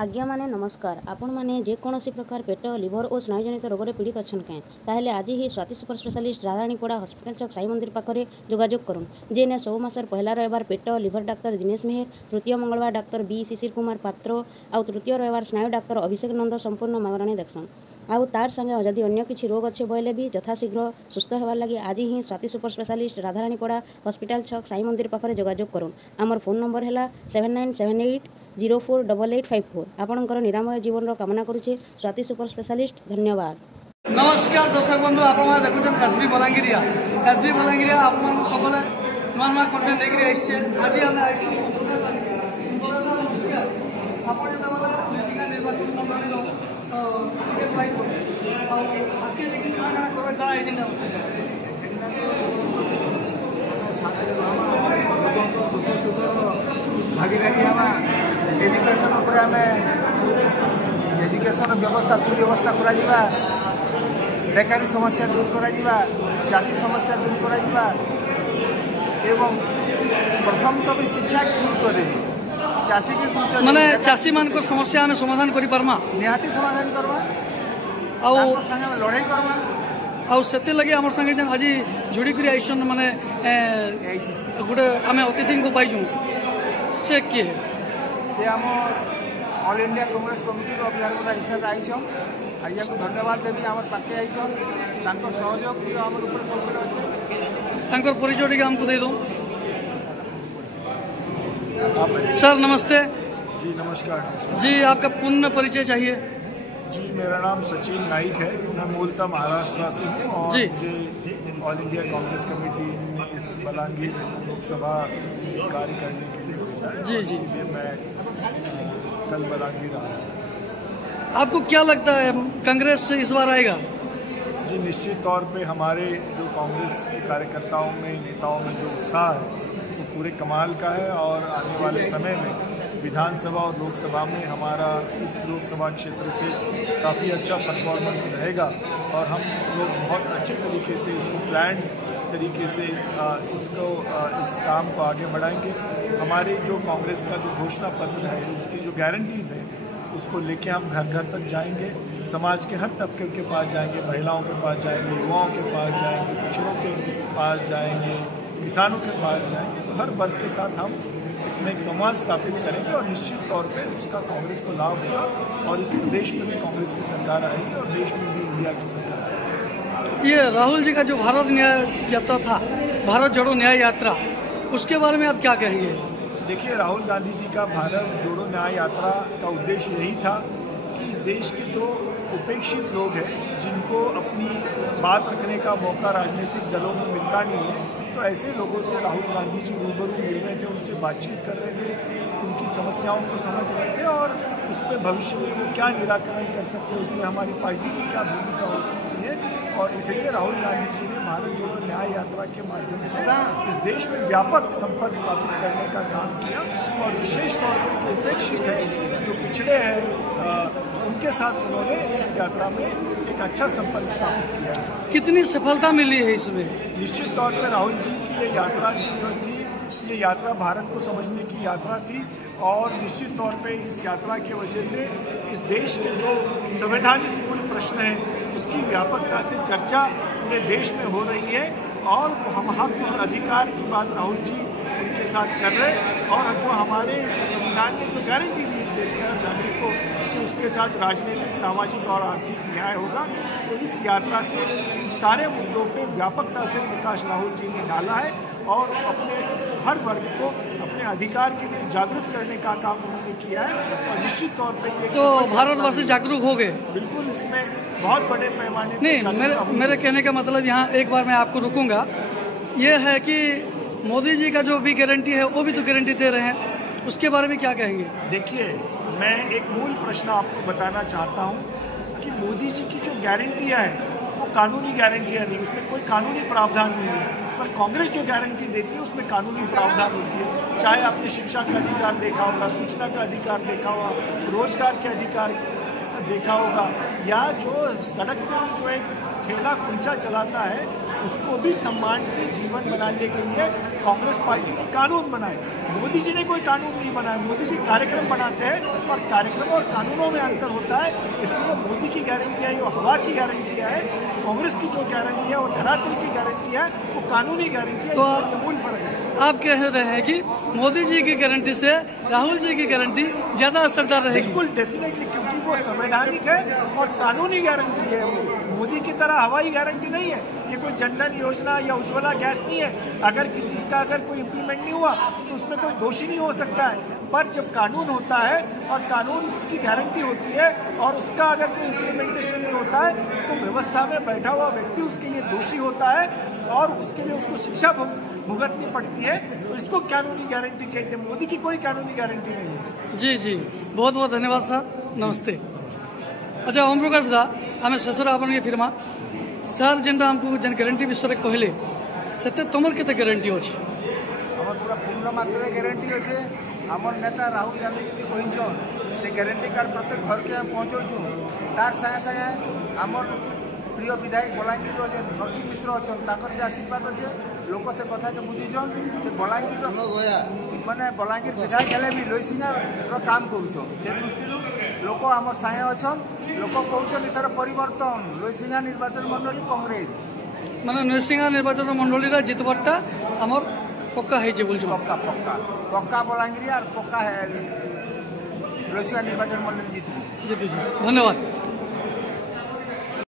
आज्ञा माने नमस्कार। आपण माने जेकोसी प्रकार पेट लिभर और स्नायुजनित रोग पीड़ित अच्छा क्या ताहले आज ही स्वाति सुपर स्पेशलिस्ट राधारानीपड़ा हॉस्पिटल चौक साई मंदिर पाखे जोगाजोग करूँ जेने सब मासर पहला रविवार पेट लिभर डाक्तर दिनेश मेहर, तृतीय मंगलवार डाक्तर बी शिशिर कुमार पात्र आउ तृतीय रविवार स्नायु डाक्तर अभिषेक नंद संपूर्ण मागणी देखसन। आउ तार संगे जदि अन्य किसी रोग अच्छे बोले भी यथाशीघ्र सुस्थ होवार लगी आज ही स्वाति सुपर स्पेशलिस्ट राधारानीपड़ा हॉस्पिटल चौक साई मंदिर पाखे जोगाजोग करूँ। आमर फोन नंबर है 7978048854। आपणकर निरामय जीवन कामना करुचे स्वाति सुपर स्पेशलिस्ट। धन्यवाद। नमस्कार दर्शक बंधु, आप देखुं एसबी बलांगीरिया आप सब नुआ नुआ कंटेंट देखिए आइसे आज निर्वाचन मंडल टिकेट पाई आगे लेकिन काना करबे का एजेंडा भागीदारी एजुकेशन एजुकेशन व्यवस्था सुव्यवस्था करा बेकारी समस्या दूर करा चाषी समस्या दूर करा एवं प्रथम तो भी शिक्षा की गुरुत्व देवी चाषी की गुरुत्व माने चाषी मान को समस्या हमें समाधान करि पारमा निहाती समाधान करवा आउ लड़ाई करवा आउ सेते लगे हमर संगे जन आज जोड़ी करी आइसन माने गुटे हमें अतिथि को पाइजु से के से हम ऑल इंडिया कांग्रेस कमिटी को अभियान हिसाब से आईछन आइया को धन्यवाद देवी हमर पाके आईछन तांकर सहयोग भी हमर ऊपर सब अच्छे तांकर परिचय टिके हमको दे दो। सर नमस्ते। जी नमस्कार जी, आपका पूर्ण परिचय चाहिए। जी मेरा नाम सचिन नाइक है, मैं मूलतः महाराष्ट्र से हूँ और जी मुझे ऑल इंडिया कांग्रेस कमेटी में इस बलांगीर लोकसभा कार्य करने के लिए भेजा है। जी जी, इसलिए मैं कल बलांगीर आया। आपको क्या लगता है कांग्रेस इस बार आएगा? जी निश्चित तौर पे हमारे जो कांग्रेस के कार्यकर्ताओं में नेताओं में जो उत्साह है वो पूरे कमाल का है और आने वाले समय में विधानसभा और लोकसभा में हमारा इस लोकसभा क्षेत्र से काफ़ी अच्छा परफॉर्मेंस रहेगा और हम लोग बहुत अच्छे तरीके से इसको प्लान तरीके से इस काम को आगे बढ़ाएंगे। हमारे जो कांग्रेस का जो घोषणा पत्र है उसकी जो गारंटीज़ है उसको लेके हम घर घर तक जाएंगे, समाज के हर तबके के पास जाएंगे, महिलाओं के पास जाएंगे, युवाओं के पास जाएंगे, पिछड़ों के पास जाएंगे, किसानों के पास जाएंगे। तो हर वर्ग के साथ हम इसमें एक संवाद स्थापित करेंगे और निश्चित तौर पे उसका कांग्रेस को लाभ होगा और इस प्रदेश में भी कांग्रेस की सरकार आएगी और देश में भी इंडिया की सरकार आएगी। ये राहुल जी का जो भारत न्याय यात्रा था, भारत जोड़ो न्याय यात्रा, उसके बारे में आप क्या कहेंगे? देखिए, राहुल गांधी जी का भारत जोड़ो न्याय यात्रा का उद्देश्य यही था कि इस देश के जो उपेक्षित लोग हैं जिनको अपनी बात रखने का मौका राजनीतिक दलों में मिलता नहीं है, तो ऐसे लोगों से राहुल गांधी जी रूबरू मिल रहे थे, उनसे बातचीत कर रहे थे, उनकी समस्याओं को समझ रहे थे और उस पर भविष्य में वो क्या निराकरण कर सकते हैं, उसमें हमारी पार्टी की क्या भूमिका हो सकती है। और इसलिए राहुल गांधी जी ने भारत जोड़ो न्याय यात्रा के माध्यम से इस देश में व्यापक संपर्क स्थापित करने का काम किया और विशेष तौर पर जो उपेक्षित है, जो पिछड़े हैं, उनके साथ उन्होंने इस यात्रा में एक अच्छा संपर्क स्थापित किया है। कितनी सफलता मिली है इसमें? निश्चित तौर पर राहुल जी की ये यात्रा जो थी, ये यात्रा भारत को समझने की यात्रा थी और निश्चित तौर पे इस यात्रा की वजह से इस देश के जो संवैधानिक मूल प्रश्न हैं उसकी व्यापकता से चर्चा पूरे देश में हो रही है और हम हक और अधिकार की बात राहुल जी उनके साथ कर रहे हैं और जो हमारे जो संविधान ने जो गारंटी दी इस देश के हर नागरिक को कि उसके साथ राजनीतिक, सामाजिक और आर्थिक न्याय होगा, तो इस यात्रा से इन सारे मुद्दों पे व्यापकता से प्रकाश राहुल जी ने डाला है और अपने हर वर्ग को अपने अधिकार के लिए जागरूक करने का काम उन्होंने किया है और निश्चित तौर पे ये तो भारतवासी जागरूक हो गए। बिल्कुल, इसमें बहुत बड़े पैमाने नहीं, मेरे कहने का मतलब यहाँ एक बार मैं आपको रुकूंगा, ये है कि मोदी जी का जो भी गारंटी है वो भी तो गारंटी दे रहे हैं, उसके बारे में क्या कहेंगे? देखिए, मैं एक मूल प्रश्न आपको बताना चाहता हूँ कि मोदी जी की जो गारंटियाँ हैं वो कानूनी गारंटियाँ नहीं, उसमें कोई कानूनी प्रावधान नहीं है, पर कांग्रेस जो गारंटी देती है उसमें कानूनी प्रावधान होती है। चाहे आपने शिक्षा का अधिकार देखा होगा, सूचना का अधिकार देखा होगा, रोजगार के अधिकार देखा होगा, या जो सड़क पर जो एक ठेला कुलचा चलाता है उसको भी सम्मान से जीवन बनाने के लिए कांग्रेस पार्टी ने कानून बनाए। मोदी जी ने कोई कानून नहीं बनाया, मोदी जी कार्यक्रम बनाते हैं और कार्यक्रमों और कानूनों में अंतर होता है। इसलिए मोदी की गारंटी है, वो हवा की गारंटी है, कांग्रेस की जो गारंटी है वो धरातल की गारंटी है, वो कानूनी गारंटी है। तो मूल फर्क है। आप कह रहे हैं कि मोदी जी की गारंटी से राहुल जी की गारंटी ज्यादा असरदार रहेगी। बिल्कुल डेफिनेटली, क्योंकि वो संवैधानिक है और कानूनी गारंटी है। मोदी की तरह हवाई गारंटी नहीं है। ये कोई जनधन योजना या उज्ज्वला गैस नहीं है। अगर किसी का अगर कोई इम्प्लीमेंट नहीं हुआ तो उसमें कोई दोषी नहीं हो सकता है। पर जब कानून होता है और कानून की गारंटी होती है और उसका अगर कोई इम्प्लीमेंटेशन नहीं होता है तो व्यवस्था में बैठा हुआ व्यक्ति उसके लिए दोषी होता है और उसके लिए उसको शिक्षा भुगतनी पड़ती है। तो इसको कानूनी गारंटी कहते हैं। मोदी की कोई कानूनी गारंटी नहीं है। जी जी, बहुत बहुत धन्यवाद सर, नमस्ते। अच्छा ओम प्रकाश दा, आम शेष आपन के फिरमा सर जेनटा हमको जन गारंटी विषय कहले से तुमर केते गारंटी अच्छे? हमर पूरा पूर्ण मात्रा गारंटी अच्छे। हमर नेता राहुल गांधी जी कहीछन से गारंटी कार्ड प्रत्येक घर के पहुँचाऊँ। तार संगे संगे हमर प्रिय विधायक बलांगीर जो नरसिंह मिश्र अच्छा ताकर भी आशीर्वाद अच्छे। लोक से कथा के बुझीछन से बलांगीर माने बलांगीर विधायक हेले भी लोईसिंगा काम करूछन। से दृष्टि लोक आम साए अच्छन। लोक कहउछन इथर परिवर्तन लोईसिंगा निर्वाचन मंडली कांग्रेस माने नरसिंहा निर्वाचन मंडली जितबारटा आमर पक्का है पक्का पक्का पक्का बलांगीर और पक्का है लोईसिंगा निर्वाचन मंडली जीत। धन्यवाद।